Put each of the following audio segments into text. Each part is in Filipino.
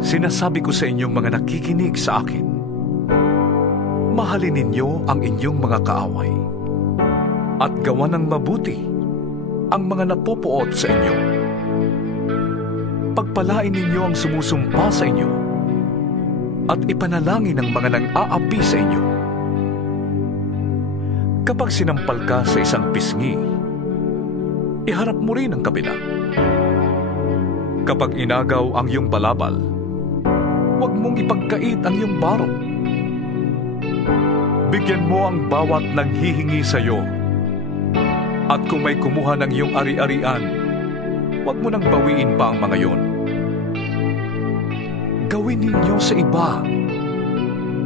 Sinasabi ko sa inyong mga nakikinig sa akin, mahalin ninyo ang inyong mga kaaway at gawan ng mabuti ang mga napupuot sa inyo. Pagpalain ninyo ang sumusumpa sa inyo at ipanalangin ang mga nang-aapi sa inyo. Kapag sinampal ka sa isang pisngi, iharap mo rin ang kabila. Kapag inagaw ang iyong balabal, huwag mong ipagkait ang iyong barong. Bigyan mo ang bawat nanghihingi sa iyo. At kung may kumuha ng iyong ari-arian, huwag mo nang bawiin pa ang mga iyon. Gawin ninyo sa iba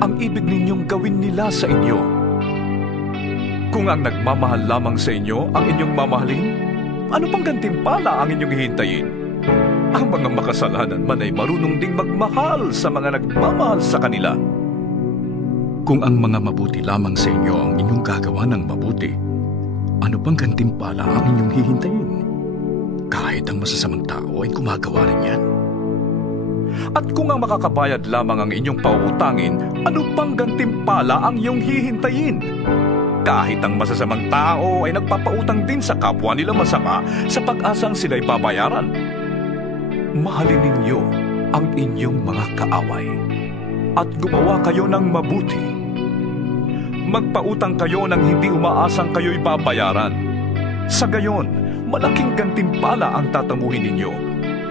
ang ibig ninyong gawin nila sa inyo. Kung ang nagmamahal lamang sa inyo ang inyong mamahalin, ano pang gantimpala ang inyong hihintayin? Ang mga makasalanan man ay marunong ding magmahal sa mga nagmamahal sa kanila. Kung ang mga mabuti lamang sa inyo ang inyong gagawa ng mabuti, ano pang gantimpala ang inyong hihintayin? Kahit ang masasamang tao ay gumagawa rin yan. At kung ang makakabayad lamang ang inyong pauutangin, ano pang gantimpala ang iyong hihintayin? Kahit ang masasamang tao ay nagpapautang din sa kapwa nila masama sa pag-asang sila'y babayaran. Mahalin ninyo ang inyong mga kaaway at gumawa kayo ng mabuti. Magpautang kayo nang hindi umaasang kayo'y babayaran. Sa gayon, malaking gantimpala ang tatamuhin ninyo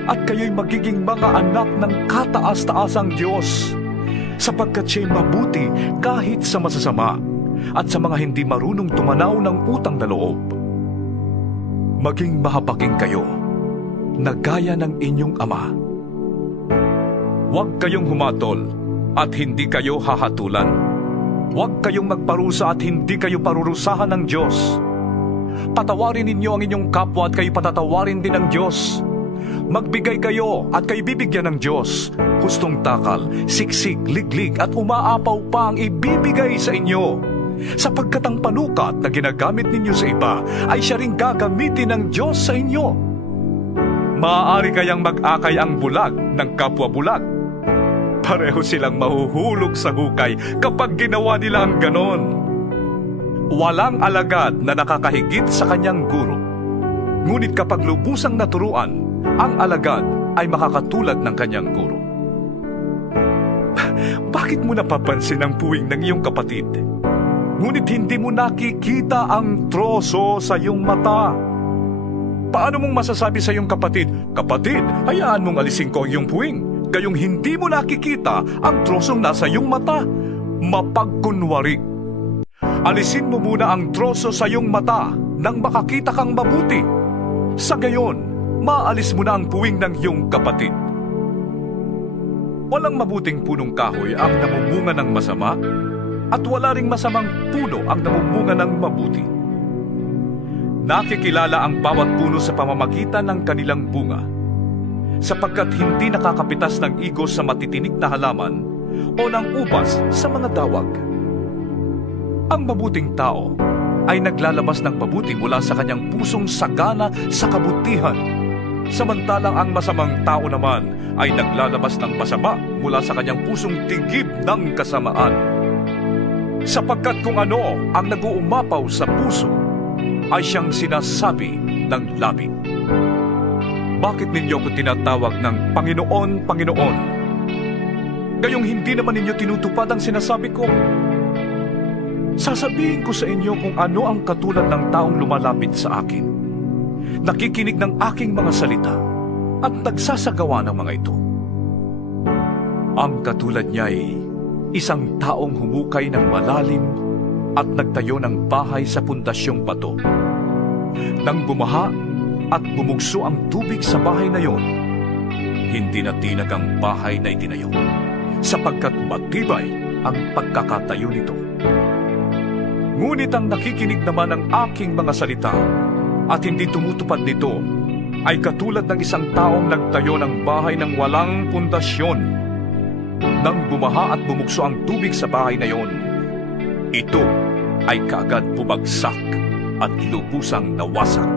at kayo'y magiging mga anak ng kataas-taasang Diyos, sapagkat siya'y mabuti kahit sa masasama at sa mga hindi marunong tumanaw ng utang na loob. Maging mahabagin kayo na gaya ng inyong ama. Huwag kayong humatol at hindi kayo hahatulan. Huwag kayong magparusa at hindi kayo parurusahan ng Diyos. Patawarin ninyo ang inyong kapwa at kayo patatawarin din ng Diyos. Magbigay kayo at kayo bibigyan ng Diyos. Hustong takal, siksik, liglig at umaapaw pa ang ibibigay sa inyo. Sapagkat ang panukat na ginagamit ninyo sa iba ay siya ring gagamitin ng Diyos sa inyo. Maaari kayang mag-akay ang bulag ng kapwa bulag. Pareho silang mahuhulog sa hukay kapag ginawa nila ang ganon. Walang alagad na nakakahigit sa kanyang guro. Ngunit kapag lubusang naturuan, ang alagad ay makakatulad ng kanyang guro. Bakit mo napapansin ang puwing ng iyong kapatid? Ngunit hindi mo nakikita ang troso sa iyong mata. Paano mong masasabi sa iyong kapatid, "Kapatid, hayaan mong alisin ko ang iyong puwing," gayong hindi mo nakikita ang trosong nasa iyong mata? Mapagkunwari. Alisin mo muna ang troso sa iyong mata nang makakita kang mabuti. Sa gayon, maalis mo na ang puwing ng iyong kapatid. Walang mabuting punong kahoy ang namumunga ng masama, at wala ring masamang puno ang namumunga ng mabuti. Nakikilala ang bawat puno sa pamamagitan ng kanilang bunga, sapagkat hindi nakakapitas ng igos sa matitinik na halaman o ng ubas sa mga dawag. Ang mabuting tao ay naglalabas ng mabuti mula sa kanyang pusong sagana sa kabutihan, samantalang ang masamang tao naman ay naglalabas ng masama mula sa kanyang pusong tigib ng kasamaan. Sapagkat kung ano ang nag-uumapaw sa puso, ay siyang sinasabi ng labi. Bakit ninyo ko tinatawag ng Panginoon, Panginoon? Gayong hindi naman ninyo tinutupad ang sinasabi ko. Sasabihin ko sa inyo kung ano ang katulad ng taong lumalapit sa akin, nakikinig ng aking mga salita, at nagsasagawa ng mga ito. Ang katulad niya ay isang taong humukay ng malalim at nagtayo ng bahay sa pundasyong bato. Nang bumaha at bumugso ang tubig sa bahay na yon, hindi na tinag ang bahay na itinayo, sapagkat matibay ang pagkakatayo nito. Ngunit ang nakikinig naman ng aking mga salita at hindi tumutupad nito ay katulad ng isang taong nagtayo ng bahay ng walang pundasyon. Nang bumaha at bumugso ang tubig sa bahay na yon, ito ay kaagad bumagsak at lubusang nawasak.